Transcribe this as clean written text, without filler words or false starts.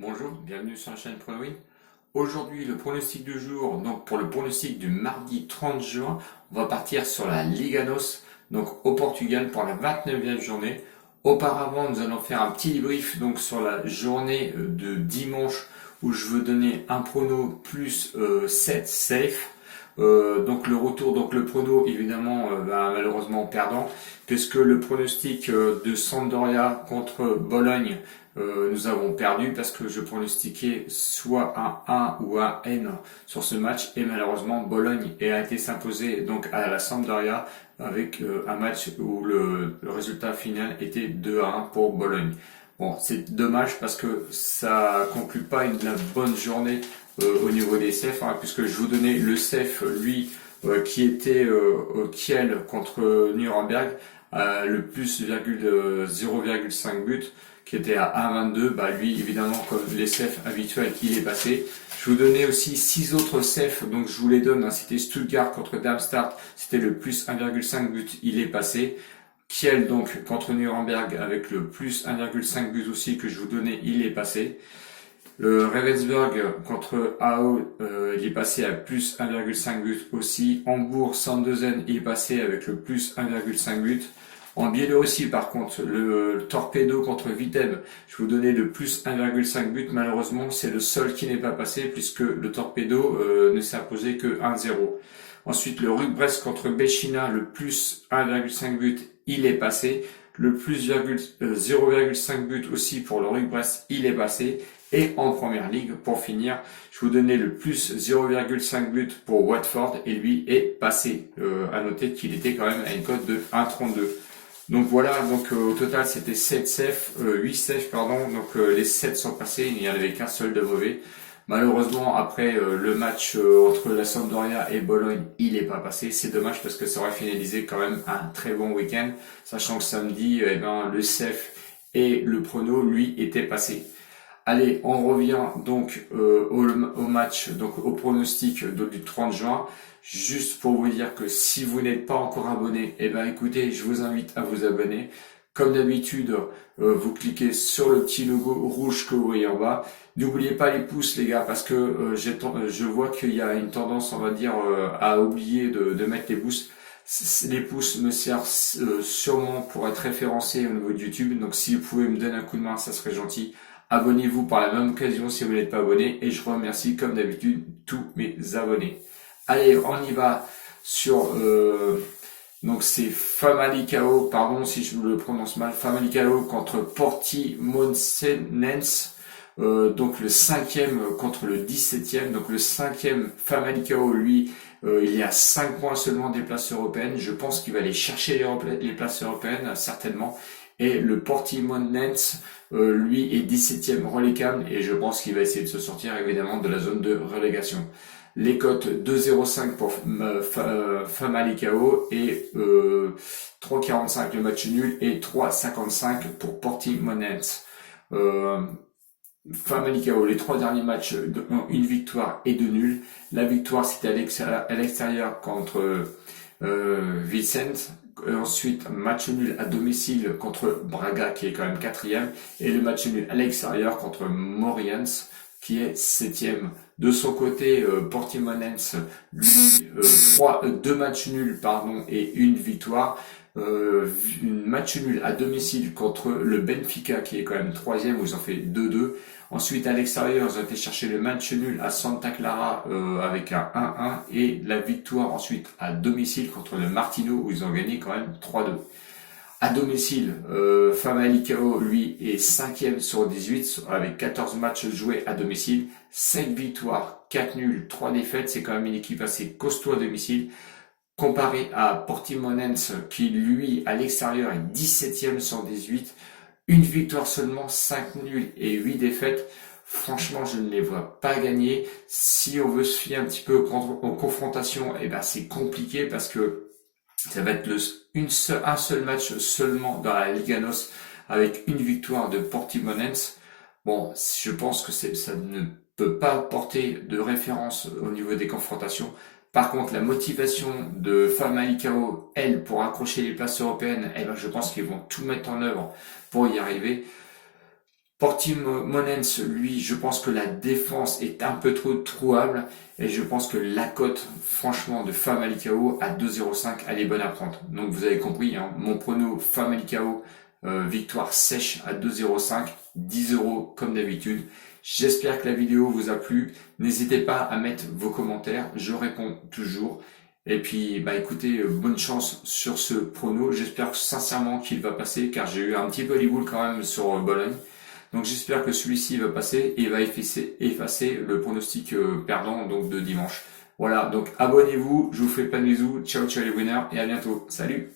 Bonjour, bienvenue sur la chaîne ProWin. Aujourd'hui, le pronostic du jour, donc pour le pronostic du mardi 30 juin, on va partir sur la Liga NOS, donc au Portugal pour la 29e journée. Auparavant, nous allons faire un petit débrief donc sur la journée de dimanche où je veux donner un prono plus 7 safe. Donc le retour, donc le prono évidemment malheureusement perdant, puisque le pronostic de Sampdoria contre Bologne, nous avons perdu parce que je pronostiquais soit un 1 ou un N sur ce match et malheureusement Bologne a été s'imposer donc à la Sampdoria avec un match où le résultat final était 2-1 pour Bologne. Bon, c'est dommage parce que ça conclut pas une bonne journée au niveau des CEF, hein, puisque je vous donnais le CEF, lui, qui était au Kiel contre Nuremberg, le plus 0,5 but, qui était à 1,22. Bah, lui, évidemment, comme les CEF habituels, il est passé. Je vous donnais aussi 6 autres CEF, donc je vous les donne. Hein, c'était Stuttgart contre Darmstadt, c'était le plus 1,5 but, il est passé. Kiel donc contre Nuremberg avec le plus 1,5 but aussi que je vous donnais, il est passé. Le Ravensburg contre AO, il est passé à plus 1,5 but aussi. Hambourg Sandhausen, il est passé avec le plus 1,5 but. En Biélorussie, par contre, le Torpedo contre Viteb, je vous donnais le plus 1,5 but. Malheureusement, c'est le seul qui n'est pas passé puisque le Torpedo ne s'est imposé que 1-0. Ensuite, le Rugue Brest contre Béchina, le plus 1,5 but, il est passé. Le plus 0,5 but aussi pour le Rugue Brest, il est passé. Et en première ligue, pour finir, je vous donnais le plus 0,5 but pour Watford et lui est passé. À noter qu'il était quand même à une cote de 1,32. Donc voilà, donc au total c'était 7 safe, 8 safe pardon, donc les 7 sont passés, il n'y en avait qu'un seul de mauvais. Malheureusement après le match entre la Sampdoria et Bologne, il n'est pas passé, c'est dommage parce que ça aurait finalisé quand même un très bon week-end, sachant que samedi, eh ben, le safe et le prono, lui, étaient passés. Allez, on revient donc au match, donc au pronostic du 30 juin. Juste pour vous dire que si vous n'êtes pas encore abonné, eh ben écoutez, je vous invite à vous abonner. Comme d'habitude, vous cliquez sur le petit logo rouge que vous voyez en bas. N'oubliez pas les pouces, les gars, parce que je vois qu'il y a une tendance, on va dire, à oublier de mettre les pouces. Les pouces me servent sûrement pour être référencé au niveau de YouTube. Donc si vous pouvez me donner un coup de main, ça serait gentil. Abonnez-vous par la même occasion si vous n'êtes pas abonné et je remercie comme d'habitude tous mes abonnés. Allez, on y va sur donc c'est Famalicão, pardon si je le prononce mal, Famalicão contre Portimonense, donc le 5e contre le 17e, donc le 5e Famalicão, lui, il est à 5 points seulement des places européennes, je pense qu'il va aller chercher les places européennes, certainement, et le Portimonense, lui, est 17e relégable, et je pense qu'il va essayer de se sortir évidemment de la zone de relégation. Les cotes 2,05 pour Famalicão et 3,45 le match nul et 3,55 pour Portimonense. Famalicão, les 3 derniers matchs ont une victoire et 2 nuls. La victoire c'était à l'extérieur contre Vicente. Ensuite, match nul à domicile contre Braga qui est quand même 4e. Et le match nul à l'extérieur contre Morians qui est 7e. De son côté, Portimonense, lui, 2 matchs nuls pardon, et une victoire. Un match nul à domicile contre le Benfica qui est quand même 3e où ils ont fait 2-2. Ensuite à l'extérieur ils ont été chercher le match nul à Santa Clara avec un 1-1 et la victoire ensuite à domicile contre le Martino où ils ont gagné quand même 3-2. À domicile, Famalicão, lui, est 5e sur 18 avec 14 matchs joués à domicile, 5 victoires, 4 nuls, 3 défaites, c'est quand même une équipe assez costaud à domicile. Comparé à Portimonense qui, lui, à l'extérieur est 17e sur 18, une victoire seulement, 5 nuls et 8 défaites. Franchement, je ne les vois pas gagner. Si on veut se fier un petit peu aux confrontations, eh ben, c'est compliqué parce que ça va être un seul match seulement dans la Liga NOS avec une victoire de Portimonense. Bon, je pense que ça ne peut pas porter de référence au niveau des confrontations. Par contre, la motivation de Famalicão, elle, pour accrocher les places européennes, eh ben, je pense qu'ils vont tout mettre en œuvre pour y arriver. Portimonense, lui, je pense que la défense est un peu trop trouable et je pense que la cote, franchement, de Famalicão à 2,05, elle est bonne à prendre. Donc vous avez compris, hein, mon prono Famalicão, victoire sèche à 2,05, 10 euros comme d'habitude. J'espère que la vidéo vous a plu. N'hésitez pas à mettre vos commentaires, je réponds toujours. Et puis, bah écoutez, bonne chance sur ce prono. J'espère sincèrement qu'il va passer, car j'ai eu un petit peu les boules quand même sur Bologne. Donc j'espère que celui-ci va passer et va effacer le pronostic perdant donc de dimanche. Voilà, donc abonnez-vous, je vous fais plein de bisous, ciao ciao les winners et à bientôt. Salut!